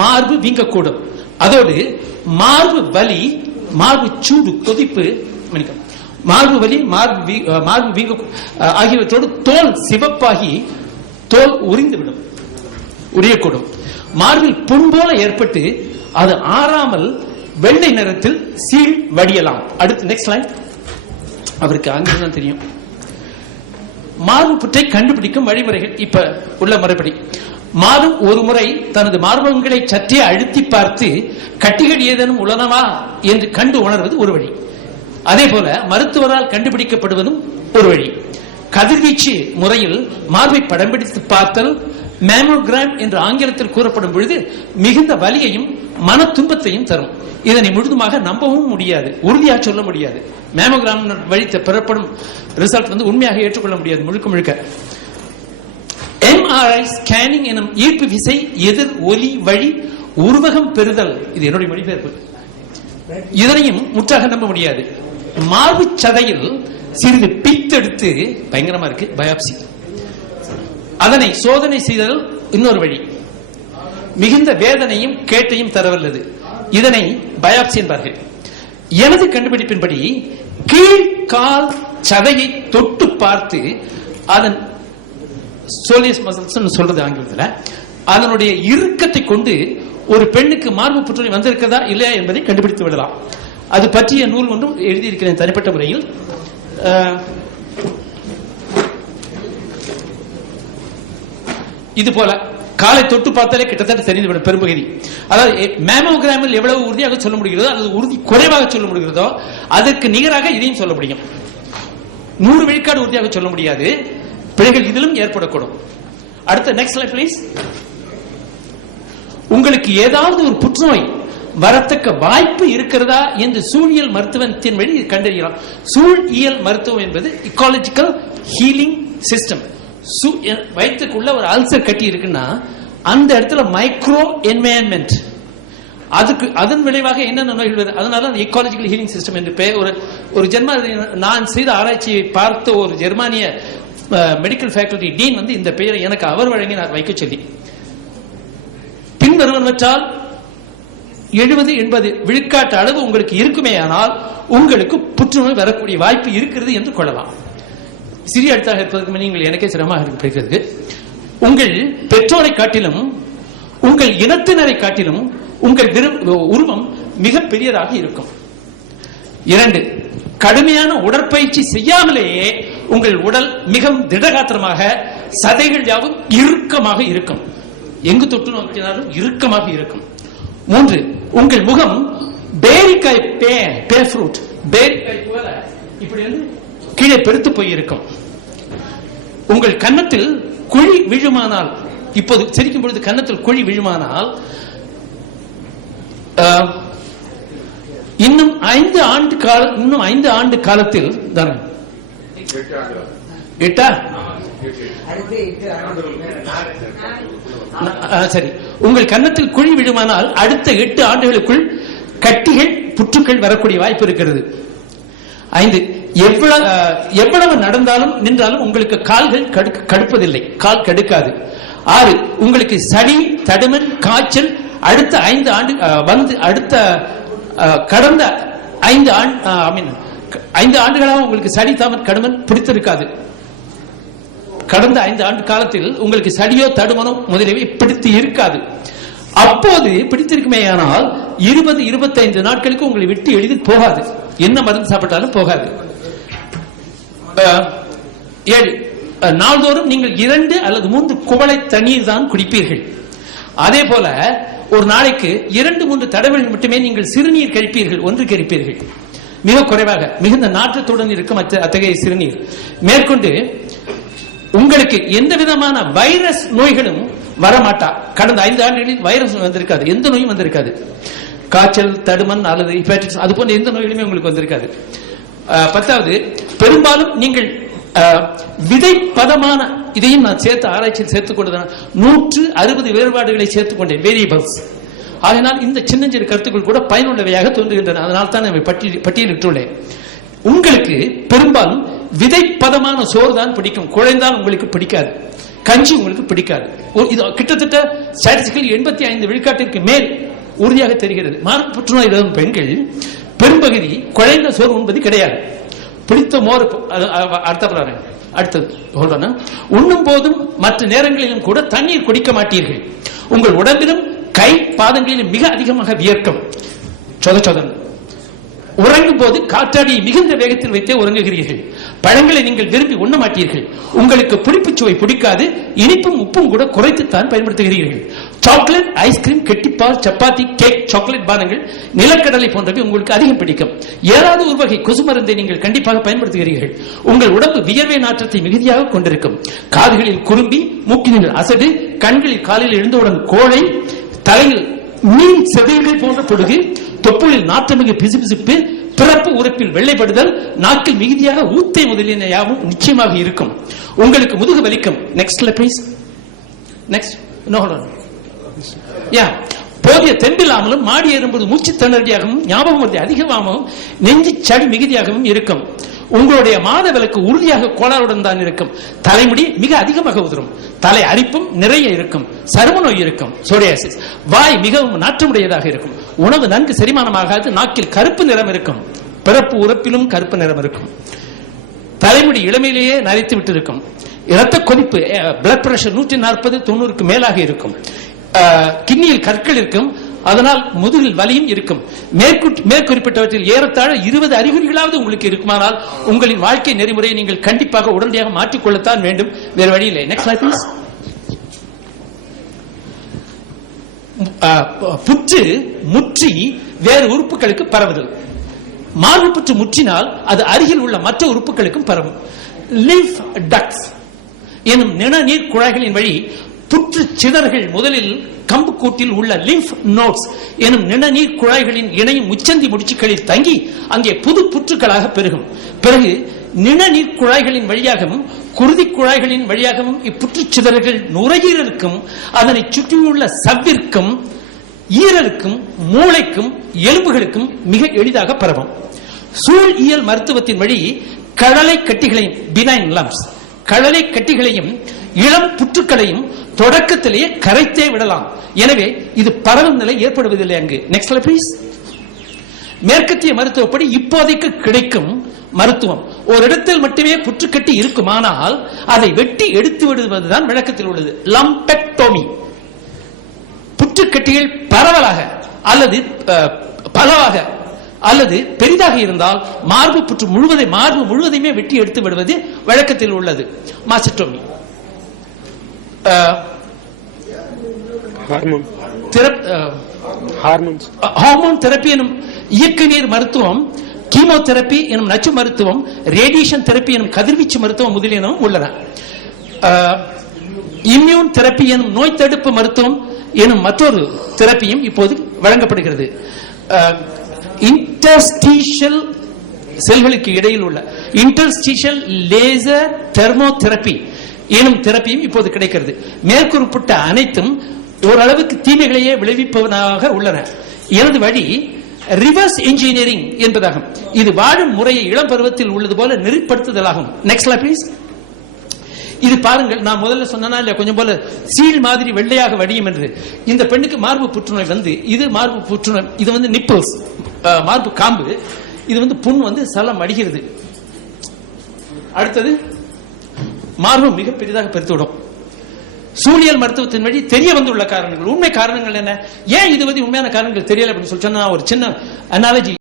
மார்பு வீங்கக்கூடும். அதோடு மார்பு வலி, மார்பு சூடு, கொதிப்பு, மார்பு வலி, மார்பு வீங்க ஆகியவற்றோடு தோல் சிவப்பாகி தோல் உரிந்துவிடும், உரியக்கூடும். மார்பில் புண் போல ஏற்பட்டு அது ஆறாமல் வெள்ளை நிறத்தில் சீழ் வடியலாம். அடுத்து நெக்ஸ்ட் லைன். அவருக்கு ஆங்கிலம் தான் தெரியும். மார்பு புற்றை கண்டுபிடிக்கும் வழிமுறைகள் இப்ப உள்ள முறைப்படி. மாதம் ஒரு முறை தனது மார்பகங்களை சற்றே அழுத்தி பார்த்து கட்டிகள் ஏதேனும் உள்ளனவா என்று கண்டு உணர்வது ஒரு வழி. அதே போல மருத்துவரால் கண்டுபிடிக்கப்படுவதும் ஒரு வழி. கதிர்வீச்சு முறையில் மார்பை படம் பிடித்து பார்த்தல் மேமோகிராம் என்று ஆங்கிலத்தில் கூறப்படும் பொழுது மிகுந்த வலியையும் மன துன்பத்தையும் தரும். இதனை முழுதுமாக நம்பவும் முடியாது, உறுதியாக சொல்ல முடியாது. மேமோகிராம் வழி பெறப்படும் ரிசல்ட் உண்மையாக ஏற்றுக்கொள்ள முடியாது முழுக்க முழுக்க. MRI ஸ்கேனிங் எனும் ஈர்ப்பு விசை எதிர் ஒலி வழி உருவகம் பெறுதல், இது என்னுடைய மொழிபெயர்ப்பு, இதனையும் முற்றாக நம்ப முடியாது. மார்பு சதையில் சிறிது பித்தெடுத்து, பயங்கரமா இருக்கு, பயாப்சி, அதனை சோதனை செய்தல் இன்னொரு வழி. மிகுந்த வேதனையும் கேட்டையும் தரவல்லது. இதனை பயாப்சி என்பார்கள். எனது கண்டுபிடிப்பின்படி கீழ் கால் சதையை தொட்டு பார்த்து அதன் சோலியஸ் மசில்ஸ் சொல்றது ஆங்கிலத்தில், அதனுடைய இறுக்கத்தை கொண்டு ஒரு பெண்ணுக்கு மார்பு புற்றுநோய் வந்திருக்கிறதா இல்லையா என்பதை கண்டுபிடித்து விடலாம். அது பற்றிய நூல் ஒன்றும் எழுதியிருக்கிறேன் தனிப்பட்ட முறையில். இது போல காலை தொட்டு பார்த்தாலே கிட்டத்தட்ட தெரிந்துவிடும் பெரும்பகுதி. அதாவது மேமோகிராமில் எவ்வளவு உறுதியாக சொல்ல முடிகிறதோ அல்லது உறுதி குறைவாக சொல்ல முடிகிறதோ அதற்கு நிகராக இதையும் சொல்ல முடியும். 100 விழுக்காடு உறுதியாக சொல்ல முடியாது, பிழைகள் இதிலும் ஏற்படக்கூடும். அடுத்த நெக்ஸ்ட் ஸ்லைட் ப்ளீஸ். உங்களுக்கு ஏதாவது ஒரு புற்றுநோய் வரத்தக்க வாய்ப்பு இருக்கிறதா என்று சூழியல் மருத்துவத்தின் வழி கண்டறியலாம். சூழியல் மருத்துவம் என்பது இக்காலஜிக்கல் ஹீலிங் சிஸ்டம். வயிற்றுக்குள்ள ஒரு அல்சர் கட்டி இருக்குன்னா அந்த இடத்துல மைக்ரோ என்வாயன்மெண்ட், அதுக்கு அதன் விளைவாக என்னென்ன நோய்கள் வருது, அதனால இக்காலஜிக்கல் ஹீலிங் சிஸ்டம் என்று பெயர். ஒரு நான் செய்த ஆராய்ச்சியை பார்த்த ஒரு ஜெர்மானிய மெடிக்கல் ஃபேக்கல்டி டீன் இந்த பெயரை எனக்கு அவர் வழங்கி நான் வைக்க சொல்லி, பின்வருவனவற்றால் 70-80 விழுக்காட்டு அளவு உங்களுக்கு இருக்குமே ஆனால் உங்களுக்கு புற்றுநோய் வரக்கூடிய வாய்ப்பு இருக்கிறது என்று கொள்ளலாம். சிறிய அடுத்தாக இருப்பதற்கு நீங்கள் எனக்கே சிரமமாக இருக்கிறது. உங்கள் பெற்றோரை காட்டிலும் உங்கள் இனத்தினரை காட்டிலும் உங்கள் உருவம் மிக பெரியதாக இருக்கும். 2, கடுமையான உடற்பயிற்சி செய்யாமலேயே உங்கள் உடல் மிகவும் திடகாத்திரமாக, சதைகள் யாவும் இறுக்கமாக இருக்கும், எங்கு தொட்டு நோக்கினாலும் இறுக்கமாக இருக்கும். 3, உங்கள் முகம் பேரிக்காய் ஃப்ரூட், பேரிக்காய் போல இப்படி கீழே பெருத்து போயிருக்கும். உங்கள் கன்னத்தில் குழி விழுமானால், இப்போது சிரிக்கும் பொழுது கன்னத்தில் குழி விழுமானால் இன்னும் 5 ஆண்டு காலத்தில் தானே 8 சரி, உங்கள் கன்னத்தில் குழி விழுமானால் அடுத்த 8 ஆண்டுகளுக்குள் கட்டிகள், புற்றுக்கள் வரக்கூடிய வாய்ப்பு இருக்கிறது. 5, எவ்வளவு நடந்தாலும் நின்றாலும் உங்களுக்கு கால்கள் கடுப்பதில்லை, கால் கடுக்காது. 6, உங்களுக்கு சளி, தடுமன், காய்ச்சல் அடுத்த 5 ஆண்டு கடந்த 5 ஆண்டுகளாக உங்களுக்கு சளி, தடுமன் பிடித்திருக்காது. கடந்த 5 ஆண்டு காலத்தில் உங்களுக்கு சளியோ தடுமனோ முதலியவை பிடித்து இருக்காது. அப்போது பிடித்திருக்குமே ஆனால் 20-25 நாட்களுக்கு உங்களை விட்டு எளிதில் போகாது, என்ன மருந்து சாப்பிட்டாலும் போகாது. 7, நாள்தோறும் நீங்கள் 2 அல்லது 3 குவளை தண்ணீர் தான் குடிப்பீர்கள். அதே போல ஒரு நாளைக்கு 2-3 தடவைகள் மட்டுமே நீங்கள் சிறுநீர் கழிப்பீர்கள், ஒன்று கழிப்பீர்கள், மிக குறைவாக, மிகுந்த நாற்றத்துடன் இருக்கும் அத்தகைய சிறுநீர். மேற்கொண்டு உங்களுக்கு எந்த விதமான வைரஸ் நோய்களும் வரமாட்டா. கடந்த 5 ஆண்டுகளில் வைரஸ் வந்திருக்காது, எந்த நோயும் வந்திருக்காது. காய்ச்சல், தடுமன் அல்லது ஹெப்படைட்டிஸ் அது போன்ற எந்த நோய்களுமே உங்களுக்கு வந்திருக்காது. 10வது, பெரும்பாலும் நீங்கள் விதைப்பதமான, இதையும் நான் சேர்த்து ஆராய்ச்சியில் சேர்த்துக் கொண்டேன், 160 வேறுபாடுகளை சேர்த்துக் கொண்டேன், வேரியபிள்ஸ். அதனால் இந்த சின்னஞ்சிறு கருத்துக்கள் கூட பயனுள்ளவையாக தோன்றுகின்றன. அதனால் தான் பட்டியலிட்டுள்ளேன். உங்களுக்கு பெரும்பாலும் விதைப்பதமான சோறு தான் பிடிக்கும், குழைந்தால் உங்களுக்கு பிடிக்காது. கஞ்சி உங்களுக்கு பிடிக்காது. இது கிட்டத்தட்ட ஸ்டாட்டிஸ்டிக்கல் 85 விழுக்காட்டிற்கு மேல் உறுதியாக தெரிகிறது. மார்பு புற்றுநோய் இருக்கும் பெண்கள் பெரும்பகுதி குழைந்த சோறு உண்பது கிடையாது. பிடித்த மோர் அடுத்தது உண்ணும் போதும் மற்ற நேரங்களிலும் கூட தண்ணீர் குடிக்க மாட்டீர்கள். உங்கள் உடம்பிலும் கை பாதங்களிலும் மிக அதிகமாக வியர்க்கும். உறங்கும் போது காற்றாடியை மிகுந்த வேகத்தில் வைத்தே உறங்குகிறீர்கள். பழங்களை நீங்கள் விரும்பி உண்ண மாட்டீர்கள். உங்களுக்கு புளிப்பு சுவை பிடிக்காது. இனிப்பும் உப்பும் கூட குறைத்துத்தான் பயன்படுத்துகிறீர்கள். சாக்லேட், ஐஸ்கிரீம், கெட்டிப்பால், சப்பாத்தி, கேக், சாக்லேட் பானங்கள், நிலக்கடலை போன்றவை உங்களுக்கு அதிகம் பிடிக்கும். ஏதாவது ஒரு வகை கொசு மருந்தை நீங்கள் கண்டிப்பாக பயன்படுத்துகிறீர்கள். உங்கள் உடம்பு வியர்வை நாற்றத்தை மிகுதியாக கொண்டிருக்கும். காதுகளில் குறும்பி, மூக்கினில் அசடு, கண்களில் காலையில் எழுந்தவுடன் கோழை, தலையில் மீன் செதைகள் போன்ற பொடுகு, தொப்புளில் நாற்றமிகு பிசுபிசுப்பு, பிறப்பு உறுப்பில் வெள்ளைப்படுதல், நாக்கில் மிகுதியாக ஊத்தை முதலியன யாவும் நிச்சயமாக இருக்கும். உங்களுக்கு முதுகு வலிக்கும். நெக்ஸ்ட்ல ப்ளீஸ். நெக்ஸ்ட். போதிய தெம்பில்லாமலும் மாடி ஏறும்போது மூச்சு திணறடியாகவும் ஞாபகம் வருது அதிகமாகவும் நெஞ்சு சளி மிகுதியாகவும் இருக்கும். உங்களுடைய மாத விலக்கு உறுதியாக கோளாறுடன் தான் இருக்கும். தலைமுடி மிக அதிகமாக உதிரும். தலை அரிப்பும் நிறைய இருக்கும். சரும நோய் இருக்கும். சோரியாசிஸ். வாய் மிகவும் நாற்றமுடையதாக இருக்கும். உணவு நன்கு செரிமானமாகாது. நாக்கில் கருப்பு நிறம் இருக்கும். பிறப்பு உறுப்பிலும் கருப்பு நிறம் இருக்கும். தலைமுடி இளமையிலேயே நரைத்து விட்டு இருக்கும். இரத்த கொதிப்பு, பிளட் பிரஷர் 140-90க்கு மேலாக இருக்கும். கிட்னியில் கற்கள் இருக்கும். அதனால் முதுகில் வலியும் இருக்கும். மேற்குறிப்பிட்டவற்றில் ஏறத்தாழ 20 அறிகுறிகளாவது உங்களுக்கு இருக்குமானால் உங்களின் வாழ்க்கை நெறிமுறையை நீங்கள் கண்டிப்பாக உடனடியாக மாற்றிக்கொள்ளத்தான் வேண்டும். வேறு வழி இல்லை. Next slide please. புற்று முற்றி வேறு உறுப்புகளுக்கு பரவுதல். மார்பு புற்று முற்றினால் அது அருகில் உள்ள மற்ற உறுப்புகளுக்கும் பரவும். லிம்ப் டக்ட்ஸ் எனும் நிணநீர் குழாய்களின் வழி புற்று சிதறுகள் முதலில் கம்பு கூட்டில் உள்ள லிம்ப் நோட்ஸ் எனும் நிணநீர் குழாய்களின் இணையும் உச்சந்தி முடிச்சுக்களில் தங்கி அங்கே புது புற்றுகளாக பெருகும். பிறகு நிணநீர் குழாய்களின் வழியாகவும் குருதி குழாய்களின் வழியாகவும் இப்புற்று சிதறல்கள் நுரையீரலுக்கும் அதனை சுற்றியுள்ள சவ்விற்கும் ஈரலுக்கும் மூளைக்கும் எலும்புகளுக்கும் மிக எளிதாக பரவும். சூழியல் மருத்துவத்தின் வழி கடலை கட்டிகளையும் பினைன் லம்ப்ஸ் கடலை கட்டிகளையும் இளம் புற்றுக்களையும் தொடக்கத்திலேயே கரைத்தே விடலாம். எனவே இது பரவும் நிலை ஏற்படுவதில்லை. அங்கு நெக்ஸ்ட் ப்ளீஸ். மேற்கத்திய மருத்துவப்படி இப்போதைக்கு கிடைக்கும் மருத்துவம் ஒரு இடத்தில் மட்டுமே புற்றுக்கட்டி இருக்குமானால் அதை வெட்டி எடுத்து விடுவதுதான் வழக்கத்தில் உள்ளது. லம்பெக்டோமி. புற்றுக்கட்டிகள் பரவலாக அல்லது பலவாக அல்லது பெரிதாக இருந்தால் மார்பு புற்று மார்பு முழுவதையுமே வெட்டி எடுத்து விடுவது வழக்கத்தில் உள்ளது. மாஸ்டெக்டோமி. ஹார்மோன் தெரப்பி எனும் இயக்க நீர் மருத்துவம், கீமோதெரப்பி எனும் நச்சு மருத்துவம், ரேடியேஷன் தெரப்பி எனும் கதிர்வீச்சு மருத்துவம் முதலியனவும் உள்ளன. இம்யூன் தெரப்பி எனும் நோய் தடுப்பு மருத்துவம் எனும் மற்றொரு தெரப்பியும் இப்போது வழங்கப்படுகிறது. இன்டர்ஸ்டீஷியல் செல்களுக்கு இடையில் உள்ள இன்டர்ஸ்டீஷியல் லேசர் தெர்மோதெரப்பி எனும் தெரப்பியும் இப்போது கிடைக்கிறது. மேற்குறிப்பிட்ட அனைத்தும் ஓரளவுக்கு தீமைகளையே விளைவிப்பவனாக உள்ளன. எனது வழி ரிவர்ஸ் இன்ஜினியரிங் என்பதாகும். இது வாழும் முறையை இளம் பருவத்தில் உள்ளது போல நெறிப்படுத்துதலாகும். Next please. இது பாருங்கள், நான் முதல்ல சொன்னா இல்ல கொஞ்சம் போல சீல் மாதிரி வெள்ளையாக வடியும் என்று. இந்த பெண்ணுக்கு மார்பு புற்றுநோய் வந்து இது மார்பு புற்றுநோய், இது வந்து நிப்பிள்ஸ் மார்பு காம்பு, இது வந்து புண் வந்து சலம் அடிக்கிறது. அடுத்தது மார்பு மிக பெரிதாக பெருத்துவிடும். சூழியல் மருத்துவத்தின் வழி தெரிய வந்துள்ள காரணங்கள், உண்மை காரணங்கள் என்ன, ஏன் இது வந்து உண்மையான காரணங்கள் தெரியல அப்படின்னு சொல்லி சொன்னா ஒரு சின்ன அனாலஜி